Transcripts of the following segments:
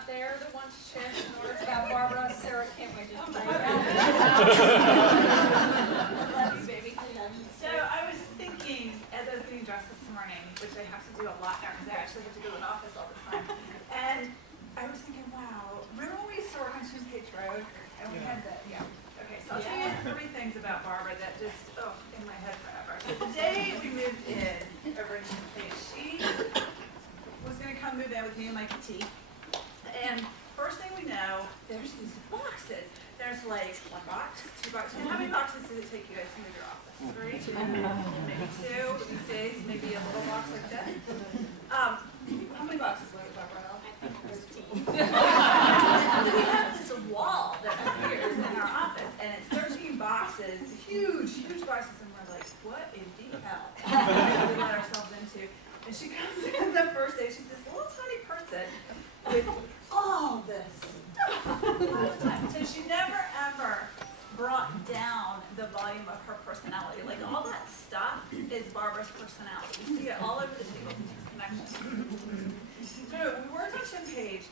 not there that want to share some words about Barbara. Sarah can't wait to tell you. Love you, baby. So I was just thinking, as I was getting dressed this morning, which I have to do a lot now because I actually have to go to the office all the time, and I was thinking, wow, remember when we used to work on Page Road? And we had the, okay, so I'll tell you 3 things about Barbara that just, in my head forever. So the day we moved in over in Page, she was going to come move in with me and Mikey T. And first thing we know, there's these boxes. There's like 1 box, 2 boxes. And how many boxes does it take you guys to move your office? 3, maybe 2. These days, maybe a little box like that. How many boxes were it, Barbara? I think 13. We have this wall that appears in our office, and it's 13 boxes, huge, huge boxes, and we're like, what in the hell did we let ourselves into? And she comes in the first day, she's this little tiny person with all this stuff all the time. So she never ever brought down the volume of her personality. Like all that stuff is Barbara's personality. You see it all over the table. Connection. So we worked on Page.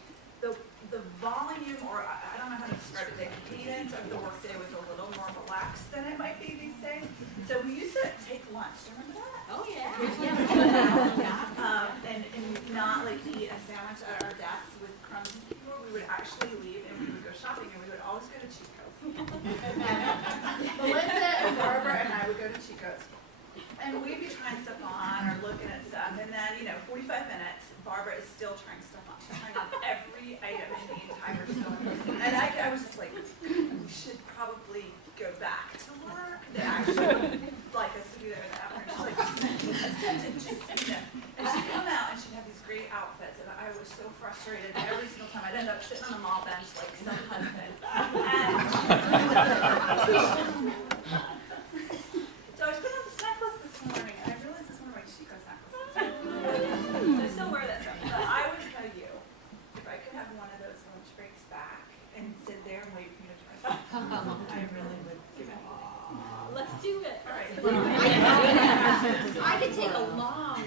The volume, or I don't know how to describe it, the cadence of the workday was a little more relaxed than it might be these days. So we used to take lunch. Do you remember that? Oh, yeah. And not like eat a sandwich at our desks with crumbs and people. We would actually leave and we would go shopping, and we would always go to Chico's. Melinda and Barbara and I would go to Chico's. And we'd be trying stuff on or looking at stuff, and then, 45 minutes, Barbara is still trying stuff on. She's trying on every item in the entire store. And I was just like, we should probably go back to work. They actually like us to do that with that. She's like, and she'd come out and she'd have these great outfits, and I was so frustrated every single time. I'd end up sitting on the mall bench like some husband. And so I was putting on this necklace this morning, and I realized it's one of my Chico's necklaces. I still wear that stuff. But I would tell you, if I could have one of those lunch breaks back and sit there and wait for you to try something, I really would give it. Let's do it. All right. I could take a long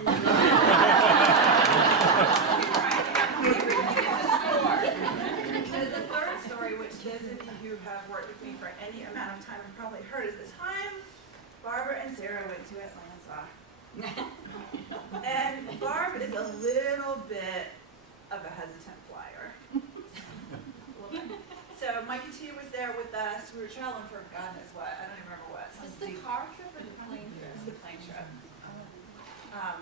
The third story, which those of you who have worked with me for any amount of time have probably heard, is the time Barbara and Sarah went to Atlanta. And Barb is a little bit of a hesitant flyer. So Mikey T was there with us. We were traveling for God knows what. I don't even remember what. Is this the car trip or the plane trip? It's the plane trip.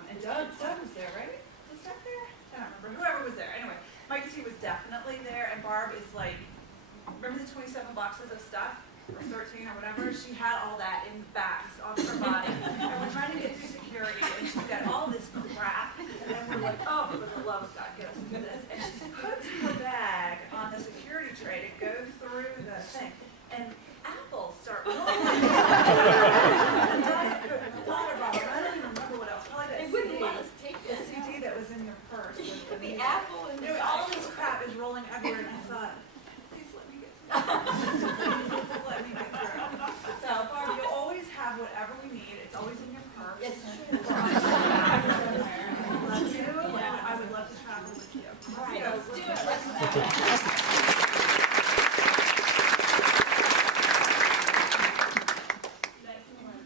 And Doug was there, right? Was Doug there? I don't remember. Whoever was there. Anyway, Mikey T was definitely there, and Barb is like, remember the 27 boxes of stuff? Or 13 or whatever, she had all that in bags on her body. And we're trying to get through security, and she's got all this crap. And then we're like, oh, for the love of God, get us through this. And she puts her bag on the security tray to go through the thing. And apples start rolling. And Diet Coke, and water bottle. I don't even remember what else. Probably that They wouldn't let us take the this. CD that was in your purse. The apple and Anyway, all of this crap is rolling everywhere, and I thought, please let me get through. Let me get through. So, Barb, you'll always have whatever we need. It's always in your purse. Yes, Love you, and I would love to travel with you. All right, So, let's do it. Let's do it. Next one is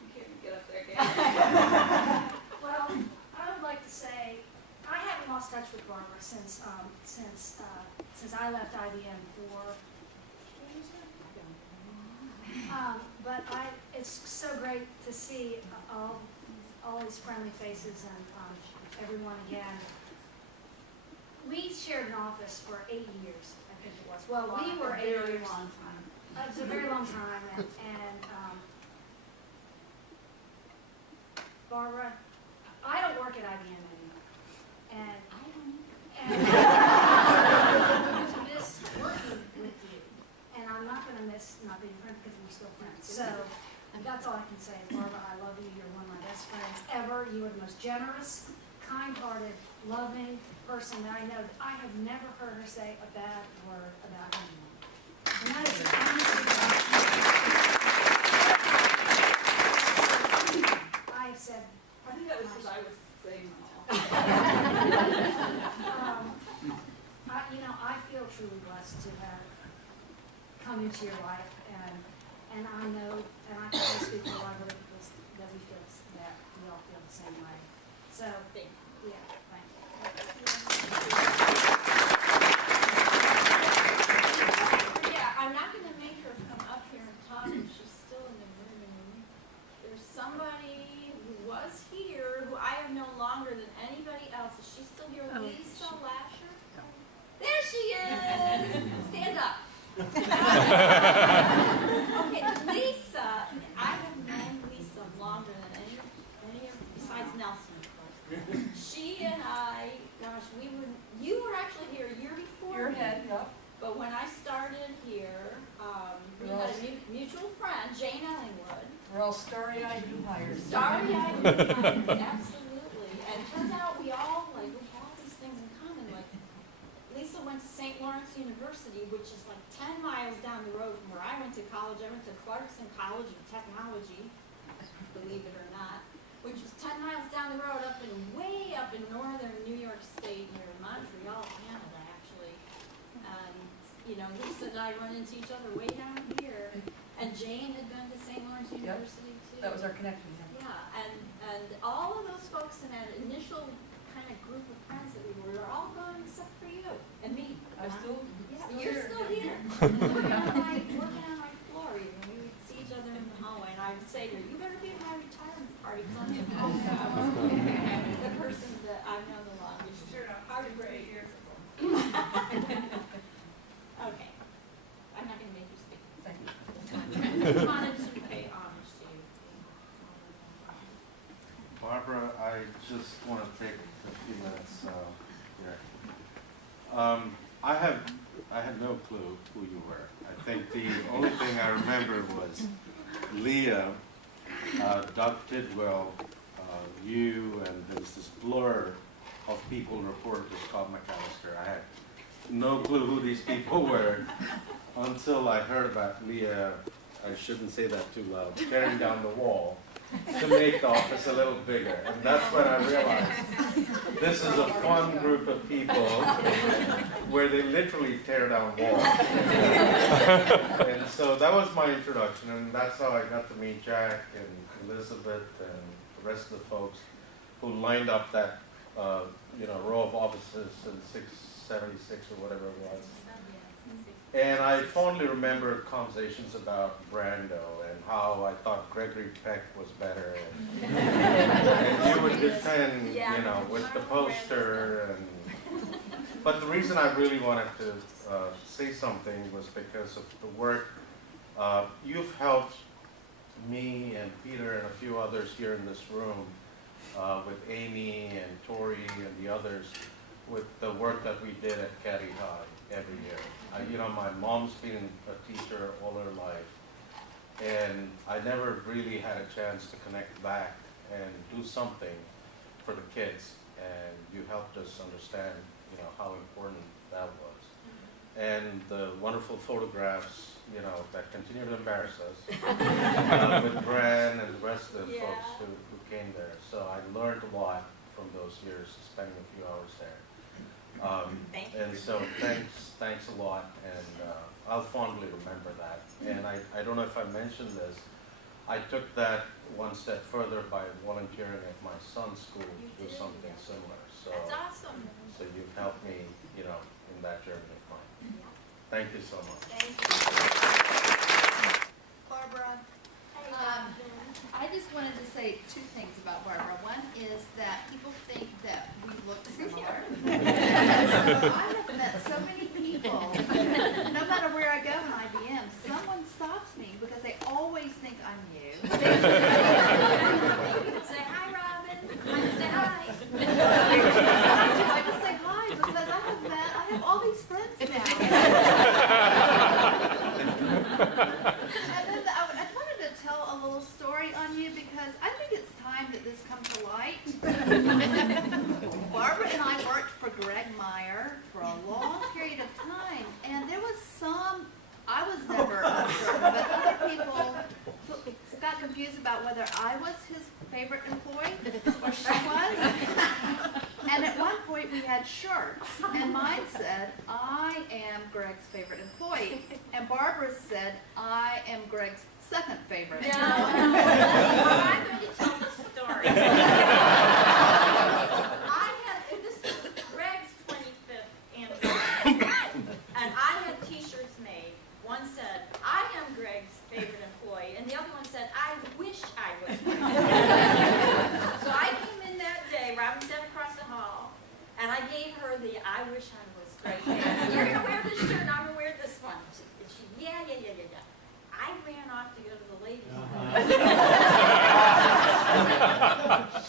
you can't even get up there again. Well, I would like to say I haven't lost touch with Barbara since I left IBM for 4 years now. But it's so great to see all these friendly faces and everyone again. We shared an office for 8 years, I think it was. Well, we were 8 years. Long time. It was a very long time, and Barbara, I don't work at IBM anymore, and I miss working with you, and I'm not going to miss not being friends because we're still friends. So that's all I can say. Barbara, I love you. You're one of my best friends ever. You are the most generous, kind-hearted, loving person that I know. I have never heard her say a bad word about anyone. And that is I have said. I think that was because I was saying them all. truly blessed to have come into your life, and I know, and I can only speak for a lot of other people that we feel that we all feel the same way. So, yeah, thank you. Yeah, I'm not gonna make her come up here and talk if she's still in the room. There's somebody who was here, who I have known longer than anybody else. Is she still here? Lisa Lasher? There she is! Stand up. Okay, Lisa, I have known Lisa longer than any besides Nelson, of course. She and I, gosh, you were actually here a year before. Your me. head, yep. But when I started here, we had a mutual friend, Jane Ellingwood. We're all starry-eyed new hires. Starry-eyed, absolutely. And it turns out we have all these things in common. Like, Lisa went to St. Lawrence University, which is like 10 miles down the road from where I went to college. I went to Clarkson College of Technology, believe it or not, which was 10 miles down the road way up in northern New York State near Montreal, Canada, actually. And, Lisa and I run into each other way down here. And Jane had been to St. Lawrence University, too. That was our connection. Yeah, and all of those folks in that initial kind of group of friends that we were are all gone except for you and me. I'm still You're here. still here. working on my floor even. We would see each other in the hallway, and I would say to her, you better be at my retirement party, because I'm the person that I've known the longest. Sure enough, hard to break years ago. Okay. I'm not going to make you speak. Thank you. I just wanted to pay homage to you. Barbara, I just want to take a few minutes here. I had no clue who you were. I think the only thing I remember was Leah, Doug Tidwell, you, and there was this blur of people reported to Scott McAllister. I had no clue who these people were until I heard about Leah, I shouldn't say that too loud, tearing down the wall to make the office a little bigger. And that's when I realized this is a fun group of people where they literally tear down walls. And so that was my introduction, and that's how I got to meet Jack and Elizabeth and the rest of the folks who lined up that row of offices in 676 or whatever it was. And I fondly remember conversations about Brando and how I thought Gregory Peck was better. And you would defend, with the poster. But the reason I really wanted to say something was because of the work you've helped me and Peter and a few others here in this room with Amy and Tori and the others with the work that we did at Caddy High every year. My mom's been a teacher all her life, and I never really had a chance to connect back and do something for the kids, and you helped us understand, how important that was. And the wonderful photographs, that continue to embarrass us with Bran and the rest of the folks who came there. So I learned a lot from those years, spending a few hours there. And so thanks a lot, and I'll fondly remember that. And I don't know if I mentioned this, I took that one step further by volunteering at my son's school to do something similar. So, That's awesome. so you've helped me, in that journey of mine. Thank you so much. Thank you. Barbara, Hey, I just wanted to say two things about Barbara. One is that people think that we look similar. So I have met so many people, no matter where I go in IBM, someone stops me because they always think I'm you. Say hi, Robin. Say hi. I just say hi because I have all these friends now. And then I wanted to tell a little story on you because I think it's time that this comes to light. Barbara and I worked for Greg Meyer for a long period of time, and there was I was never uncertain, but other people got confused about whether I was his favorite employee or she was. And at one point, we had shirts, and mine said, "I am Greg's favorite employee," and Barbara said, "I am Greg's second favorite." No, I'm going to tell the story. This was Greg's 25th anniversary, and I had T-shirts made. One said, "I am Greg's favorite employee," and the other one said, "I wish I was." So I came in that day, Robin sat across the hall, and I gave her the "I wish I was Greg's favorite." I said, "You're going to wear this shirt, and I'm going to wear this one." And she, yeah. I ran off to go to the ladies' room.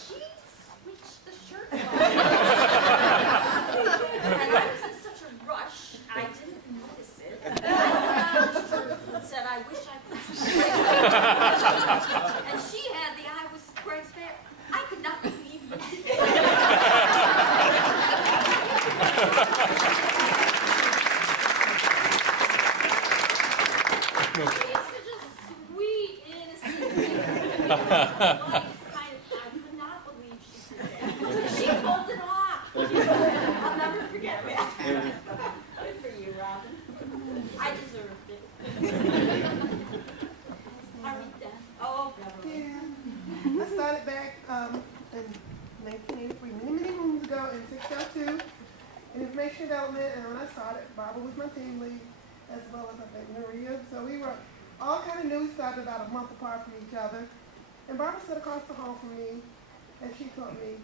She switched the shirts on. And I was in such a rush, I didn't notice it. I went out and said, "I wish I was Greg's favorite." And she had the "I was Greg's favorite." I could not believe it. It's such a sweet, innocent thing. I could not believe she did that. She pulled it off. I'll never forget that. Good for you, Robin. I deserved it. Arita. Oh, Beverly. Yeah. I started back in 1983, many moons ago in 602 in information development, and when I started, Barbara was my team lead, as well as I think Maria. So we were all kind of new. We started about a month apart from each other. And Barbara sat across the hall from me, and she taught me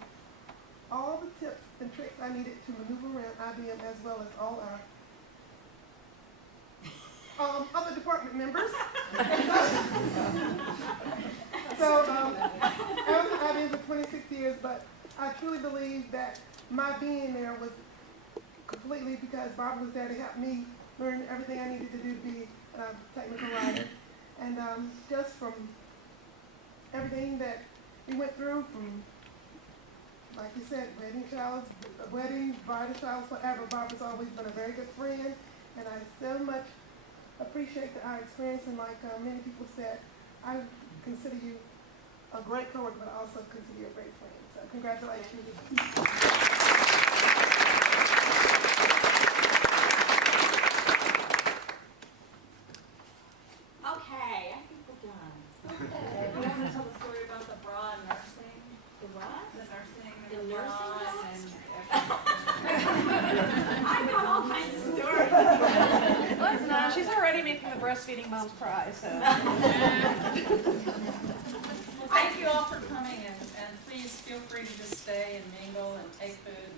all the tips and tricks I needed to maneuver around IBM, as well as all our other department members. So I was in IBM for 26 years, but I truly believe that my being there was completely because Barbara was there to help me learn everything I needed to do to be a technical writer. And just from everything that we went through, from, like you said, weddings, bridal showers, forever, Barbara's always been a very good friend, and I so much appreciate our experience. And like many people said, I consider you a great coworker, but I also consider you a great friend. So congratulations. Okay, I think we're done. Okay. You want to tell the story about the bra and nursing? The what? The nursing The and the nursing bra house? and I've got all kinds of stories. No, she's already making the breastfeeding moms cry, so. Thank you all for coming, and please feel free to just stay and mingle and take food